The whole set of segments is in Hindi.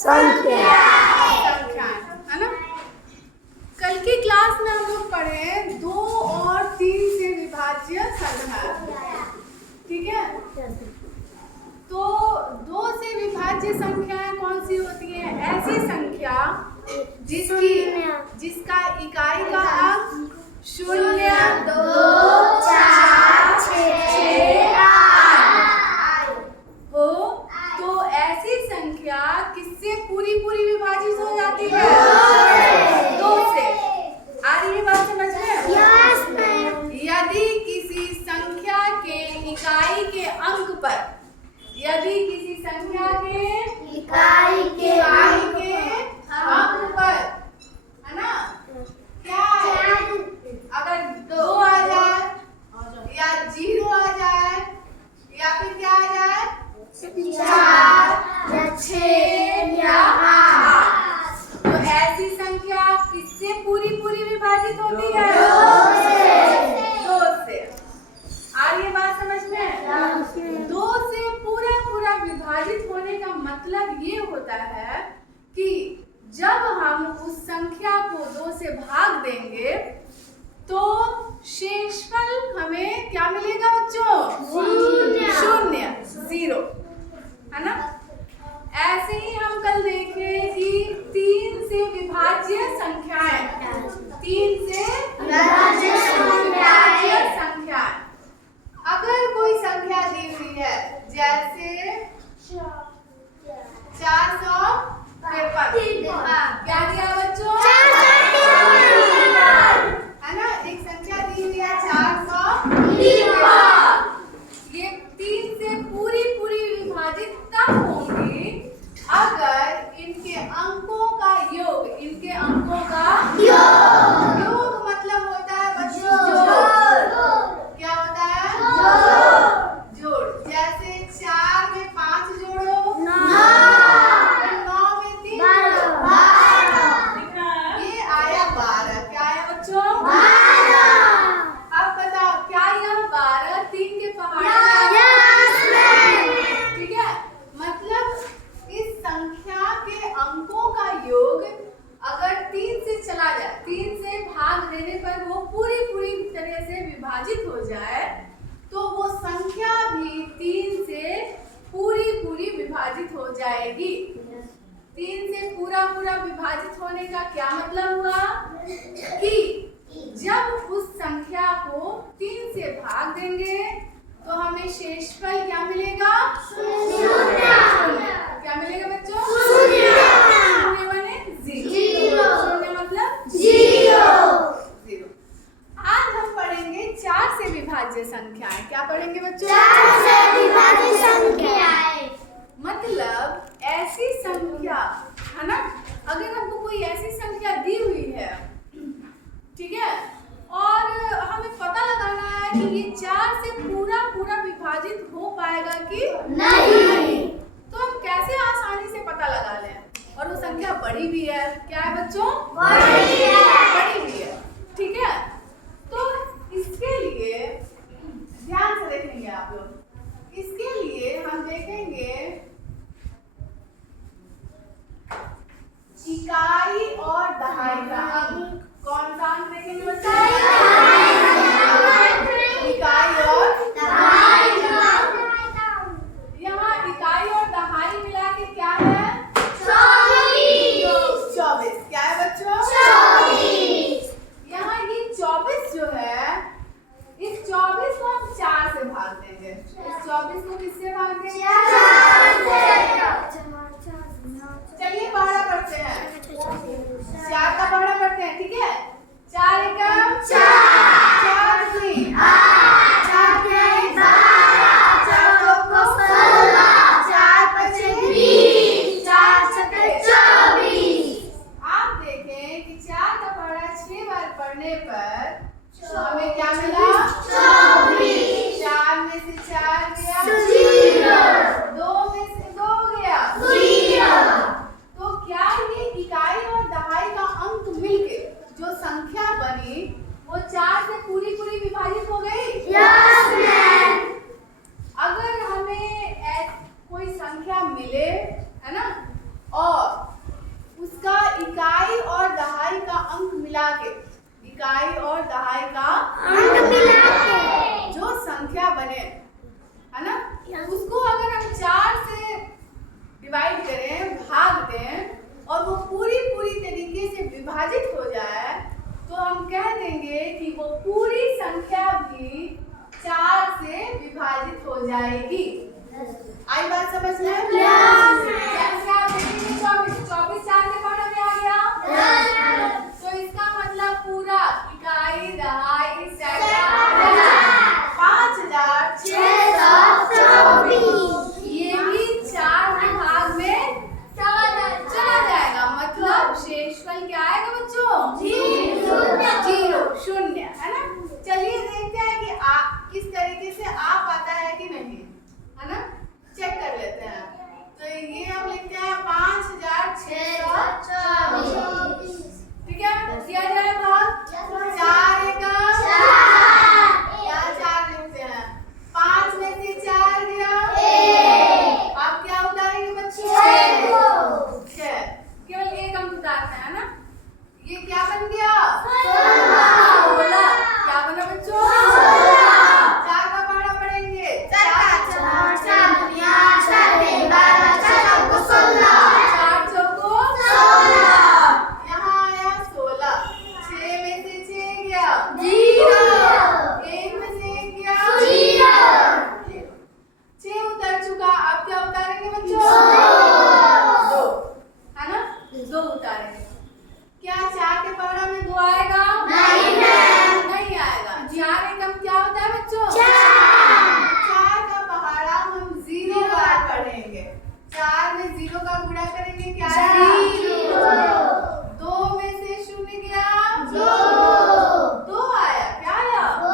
संख्या है ना। कल की क्लास में हम लोग पढ़े 2 और 3 से विभाज्य संख्या, ठीक है। तो 2 से विभाज्य संख्याएं कौन सी होती हैं? ऐसी संख्या जिसका इकाई का अंक 0, 2, 4, 6, 8 हो, तो ऐसी संख्या किससे पूरी विभाजित हो जाती है? 2 से। आ रही है बात समझ में? यदि किसी संख्या के इकाई के अंक पर, यदि किसी संख्या के इकाई के अंक पर, है ना, क्या है? अगर 2 आ जाए या 0 आ जाए या फिर क्या आ जाए 4 या 6 या 8, तो ऐसी संख्या किससे पूरी विभाजित होती है? 2 से। आ रही है बात समझ में? 2 से पूरा विभाजित होने का मतलब ये होता है कि जब हम उस संख्या को 2 से भाग देंगे तो शेषफल हमें क्या मिलेगा बच्चों? 0, है ना। ऐसे ही हम कल देखे कि 3 से विभाज्य संख्याएं, 3 से विभाज्य संख्याएं, अगर कोई संख्या दी हुई है जैसे 453, क्या दिया बच्चों? 453, है ना। एक संख्या दी हुई है 453। ये 3 से पूरी विभाजित तब होंगी अगर इनके अंकों का योग, योग मतलब होता है बच्चों क्या होता है? जोड़। जैसे 4 में 5 जोड़ो, 9 में 3 ये आया 12। क्या आया बच्चों? 12। अब बताओ क्या यह 12 3 के पहाड़ में? ठीक है। मतलब इस संख्या के अंकों का योग अगर 3 से चला जाए, 3 से भाग देने पर वो पूरी तरह से विभाजित हो जाए, तो वो संख्या भी 3 से पूरी विभाजित हो जाएगी। 3 से पूरा विभाजित होने का क्या मतलब हुआ कि जब उस संख्या को 3 से भाग देंगे तो हमें शेषफल क्या मिलेगा? 0। क्या मिलेगा बच्चों? 0 बने 0 मतलब 0। आज हम पढ़ेंगे 4 से विभाज्य संख्याएं। क्या पढ़ेंगे बच्चों? 4 से विभाज्य संख्याएं। मतलब ऐसी संख्या, है ना, अगर हमको कोई ऐसी संख्या दी हुई है, ठीक है, और हमें पता लगाना है कि ये 4 से पूरा विभाजित हो पाएगा कि नहीं, तो हम कैसे आसानी से पता लगा लें? और वो संख्या बड़ी भी है। क्या है बच्चों? बड़ी भी है, ठीक है। तो इसके लिए ध्यान से देखेंगे आप लोग। इसके लिए हम देखेंगे इकाई और दहाई का अंक। कौन सा अंक देखेंगे बच्चों? इकाई और दहाई। यहाँ इकाई और दहाई मिला के क्या है? 24। क्या है बच्चों? 24। यहाँ ये 24 जो है, इस 24 को हम 4 से भाग देंगे। इस 24 को किससे भाग देंगे? 4 से। चलिए पहाड़ा पढ़ते हैं। 4 का पहाड़ा पढ़ते हैं, ठीक है। 4 एकम 4, 4 3 8, 4 3 12, 4 चौको 16, 4 पचे 20, 4 छक्के 24। आप देखें कि 4 का पहाड़ा 6 बार पढ़ने पर हमें क्या मिला? 24। 4 में से 4 गया 0, 2 में से 2 गया 0, है ना, और उसका इकाई और दहाई का अंक मिला के, इकाई और दहाई का अंक मिला के जो संख्या बने, है ना, उसको अगर हम 4 से डिवाइड करें, भाग दें और वो पूरी तरीके से विभाजित हो जाए, तो हम कह देंगे कि वो पूरी संख्या भी 4 से विभाजित हो जाएगी। आई बात समझ में? जैसे आप देखेंगे 24 4 के पढ़ने में आ गया, तो इसका मतलब पूरा इकाई दहाई सैकड़ा 5624 ये भी 4 के भाग में चला जाएगा। मतलब शेषफल क्या आएगा बच्चों? 0 शून्य, है ना। चलिए देखते हैं कि आप किस तरीके से आ पाता है कि नहीं, है ना, चेक कर लेते हैं। तो ये हम लिखते हैं 5624, ठीक है, किया जाए भाग 4 एका 4 लिखते हैं, 5 में से 4 गया, आप क्या उतारेंगे बच्चों? 6, केवल एक अंक उतारते हैं, है ना। ये क्या बन गया? 16। क्या बना बच्चों? 4 का पहाड़ा पढ़ेंगे, 4 चौको 16, यहाँ आया 16, 6 में से 6 गया 0, 1 में से 1 गया 0, 6 उतर चुका। अब क्या उतारेंगे बच्चों? 2, है ना, 2 उतारेंगे। क्या 4 के पहाड़ा में 2 आएगा? नहीं आएगा। 4 एकम क्या होता है बच्चों? 4 का पहाड़ा हम 0 बार पढ़ेंगे। 4 में 0 का गुणा करेंगे, क्या आया? 2 में से 0 गया 2 आया, क्या आया? 2।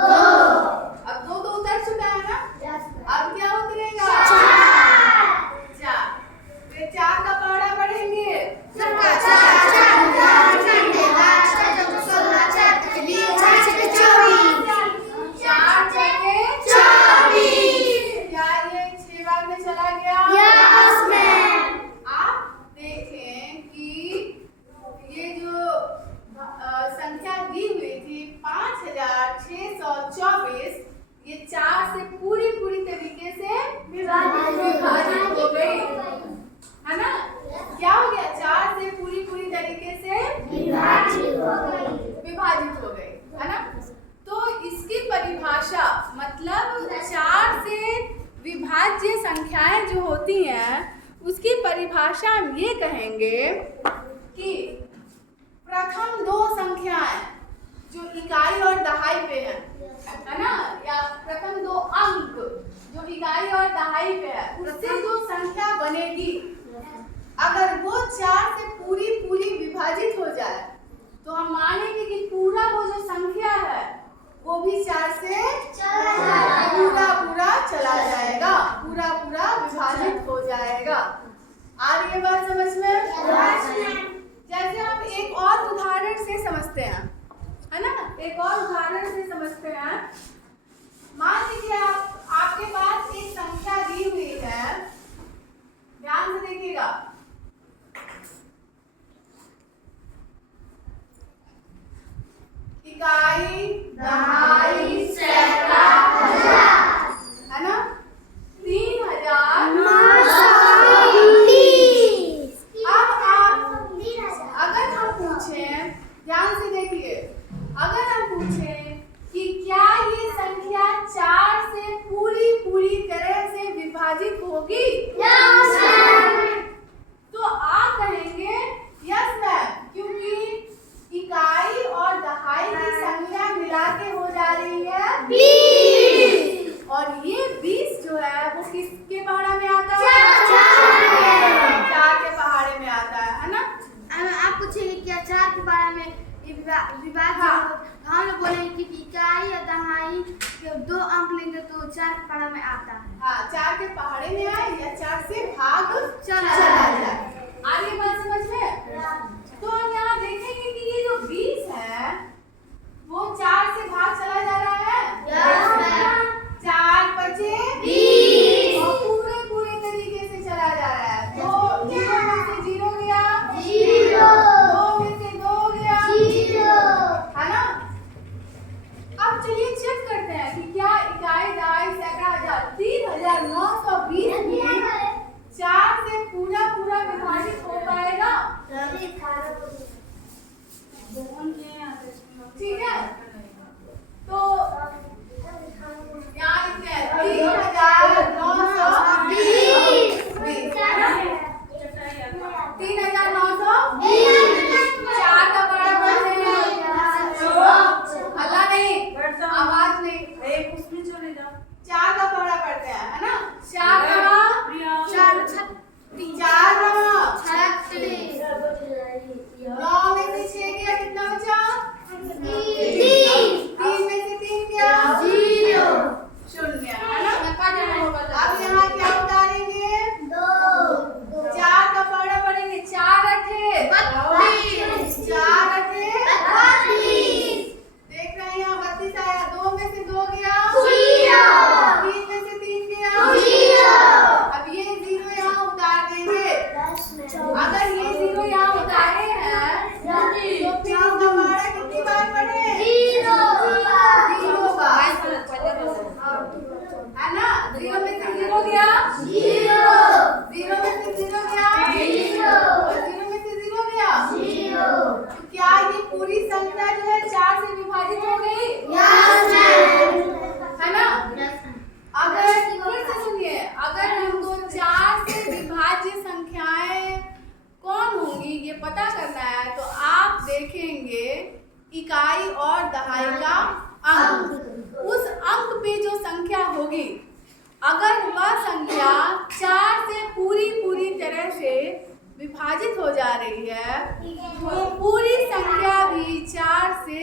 अब 2 उतर चुका है ना, अब क्या उतरेगा? 4। फिर 4 का पहाड़ा पढ़ेंगे, 5624 ये 4 से पूरी तरीके से विभाजित हो गई, है ना। क्या हो गया? 4 से पूरी तरीके से विभाजित हो गई, है ना। तो इसकी परिभाषा मतलब 4 से विभाज्य संख्याएं जो होती हैं उसकी परिभाषा हम ये कहेंगे कि प्रथम 2 संख्याएं जो इकाई और दहाई पे है ना, या प्रथम 2 अंक जो इकाई और दहाई पे है, उससे जो संख्या बनेगी अगर वो 4 से पूरी विभाजित हो जाए तो हम मानेंगे कि पूरा वो जो संख्या है वो भी 4 से पूरा चला जाएगा, पूरा विभाजित हो जाएगा। आ रही है बात समझ में? जैसे हम एक और उदाहरण से समझते हैं, है ना, एक और उदाहरण से समझते हैं। मान लीजिए आपके पास एक संख्या दी हुई है, ध्यान से देखिएगा। इकाई दहाई सैकड़ा हजार, है ना, 3000। अब आप अगर हम पूछें, ध्यान से देखिए, अगर हम पूछें कि क्या ये संख्या 4 से पूरी तरह से विभाजित होगी, तो आप कहेंगे यस मैम, क्योंकि इकाई और दहाई की संख्या मिला के हो जा रही है 20, और ये 20 जो है वो किसके पहाड़ा में आता है? 4 के पहाड़े में आता है ना। आप पूछेंगे क्या 4 के पहाड़ा में विभाग? हम लोग बोलेंगे कि इकाई या दहाई 2 अंक लेंगे तो 4 के पहाड़ा में आता है। हाँ, 4 के पहाड़े में आए या 4 से भाग चला जाए। आगे बात समझ में? तो हम यहाँ देखेंगे कि ये जो 20 है वो 4 से भाग चला जा रहा है। 4 बचे 20 और पूरे तरीके से चला जा रहा है। तो पूरा पूरा विभाजित हो पाएगा? ठीक है, तो यहाँ लिखते हैं 3920 4 का बड़ा पढ़ते हैं। अल्लाह नहीं, आवाज नहीं, उसमें चले जाओ। 4 का पढ़ा पढ़ते हैं, है ना? 4 का 36 9 में से 6 गया, कितना बचा? 3 में से 3 गया 0 शून्य, है ना? अब यहाँ क्या उतारेंगे? 4 का पढ़ा पढ़ेंगे। 4 अठे 32 देख रहे हैं यहाँ 32 आया। 2 में से 2 गया 3 में से 3 गया 0। अब ये 0 यहाँ उतार देंगे। अगर ये 0 यहाँ उतारे हैं तो फिर इसका पढ़ा कितनी बार पढ़े? 0 बार, है ना? 0 में से 0 गया 0 में से 0 गया 0 और 0 में से 0 गया 0। तो क्या ये पूरी संख्या जो है 4 से विभाजित हो गई? है ना? अगर फिर से सुनिए, अगर हमको 4 से विभाज्य संख्याएं कौन होंगी ये पता करना है तो आप देखेंगे इकाई और दहाई का अंक। उस अंक पे जो संख्या होगी, अगर वह संख्या 4 से पूरी तरह से विभाजित हो जा रही है तो पूरी संख्या भी 4 से,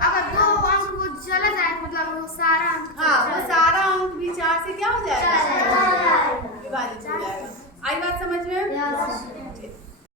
अगर 2 अंक वो चला जाए मतलब वो सारा अंक हाँ वो सारा अंक भी 4 से क्या हो जाएगा?